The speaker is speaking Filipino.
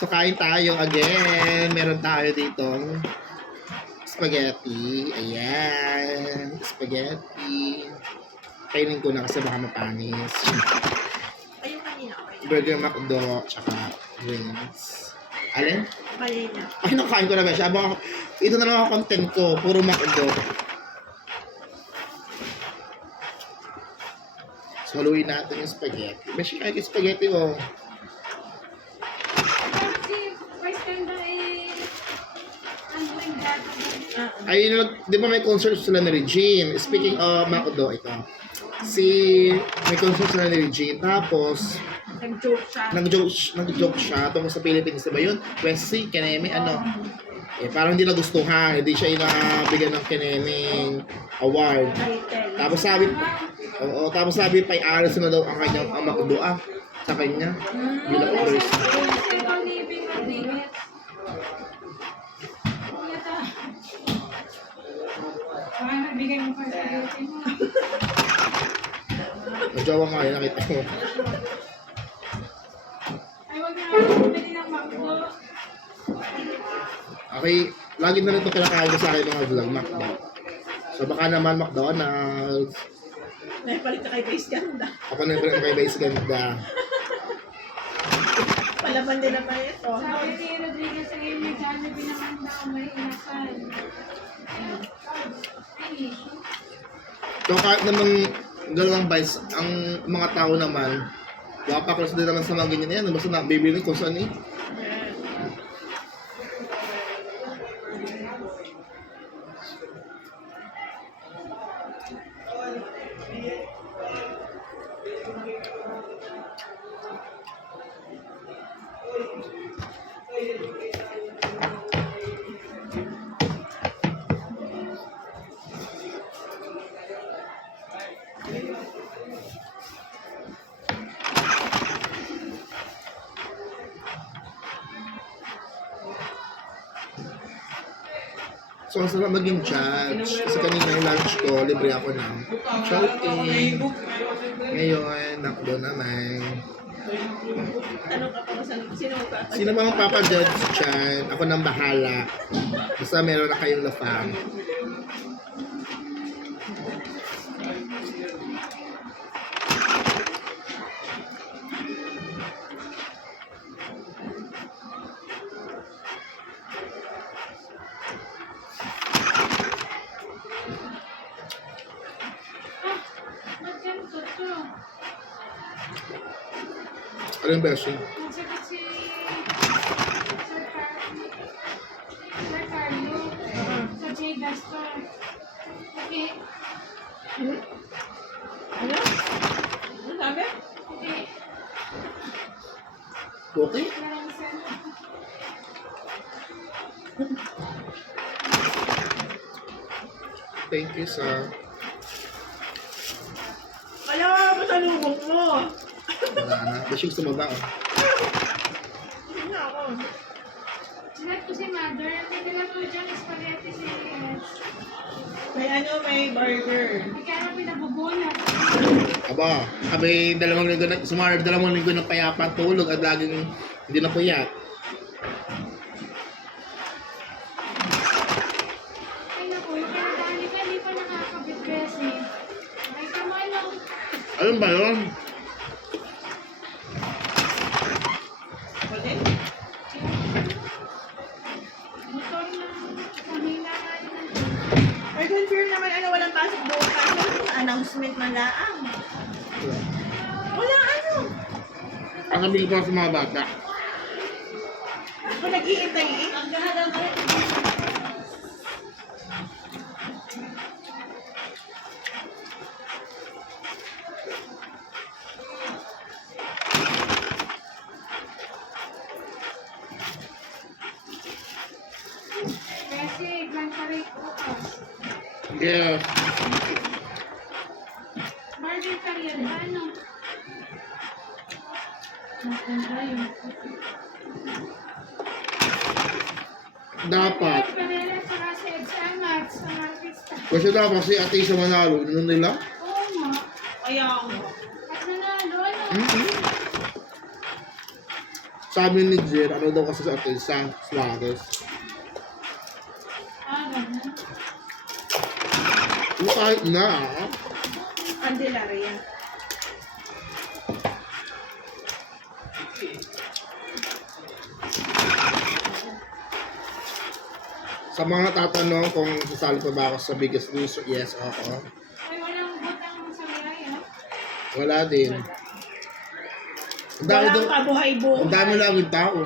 So, kain tayo again. Meron tayo dito spaghetti. Ayan. Spaghetti. Kainin ko na kasi baka mapanis. Ayun kanina. Burger McDo, tsaka wings. Alin? Kanina. Ay, nakain ko na ba siya? Ito na lang ang content ko. Puro McDo. So, haluin natin yung spaghetti. Beshi, kain yung spaghetti, oh. Ayun, nag- di ba may concert sila ni Regine? Speaking of McDo, ito. Si, may concert sila ni Regine. Tapos, nag-joke siya. nag-joke, nag-joke siya tungkol sa Philippines, di ba yun? Wesley, Keneme, ano? Eh, parang hindi nagustuhan. Hindi siya inabigyan ng Keneming award. Title. Tapos sabi, oo, tapos sabi pa i-aras na daw ang kanyang ang McDo ah, sa kanya. Bilang Rodriguez. Yata. Baka nabigay mo pa sa beauty mo. Nagjawa nga yun, nakita ko. Ay, wag na bumili ng McDo. Okay, lagi na rin ito kinakain ko sa akin mga vlog, McDo. So baka naman McDonald's. Naipalit ka kay Grace Ganda. Ako na yung kay Base Ganda. Palaban din naman ito. Sabi ni Rodriguez ay may Jollibee naman daw, may issue. So kahit namang dalawang bites, ang mga tao naman, wapaklas din naman sa mga ganyan na yan. Basta na bibili ko saan eh. So, ang sarap maging judge. Kasi kanina yung lunch ko, libre ako ng choking. Ngayon, nakdo naman. Tanong ka pa sino magpapag- Sino ba magpapajudge dyan? Ako nang bahala. Basta meron na kayong lafang. J. Gaston. Okay. Thank you, sir. Wala ka mo sa lubog mo. Wala na. Beshi gusto mo ba? Oh. Hindi na ako. Sinat ko si Mother. Hindi lang po dyan spaghetti si S. May ano, may burger. Kaya na pinabubunat. Aba, sabi dalawang linggo na, sumar dalawang linggo ng payapa tulog at laging hindi na puyat. Ay naku, yung pinadali ka, hindi pa nakakabit kasi. Ay, kamalo. Ano ba yun? Announcement man laang. Wala ano. Ang sabi ko sa mga bata. Ako nag-iintay eh. Ang gahadang ka. Yes. Burger Dapat. Kasi dapat si ate sa Manalo, ano nila? Oo. Kaya ako. At nanalo, ano? Mm-hmm. sabi ni Jer, ano daw kasi sa artista, Suarez. Ah, ganun. Yung kahit na, ah. Candelaria. Sa mga tatanong kung sasali pa ba ako sa Biggest Loser, yes, oo. Ay, walang butang sa miray, ah. Wala din. Ang dami Walang daw, ang dami lang yung tao.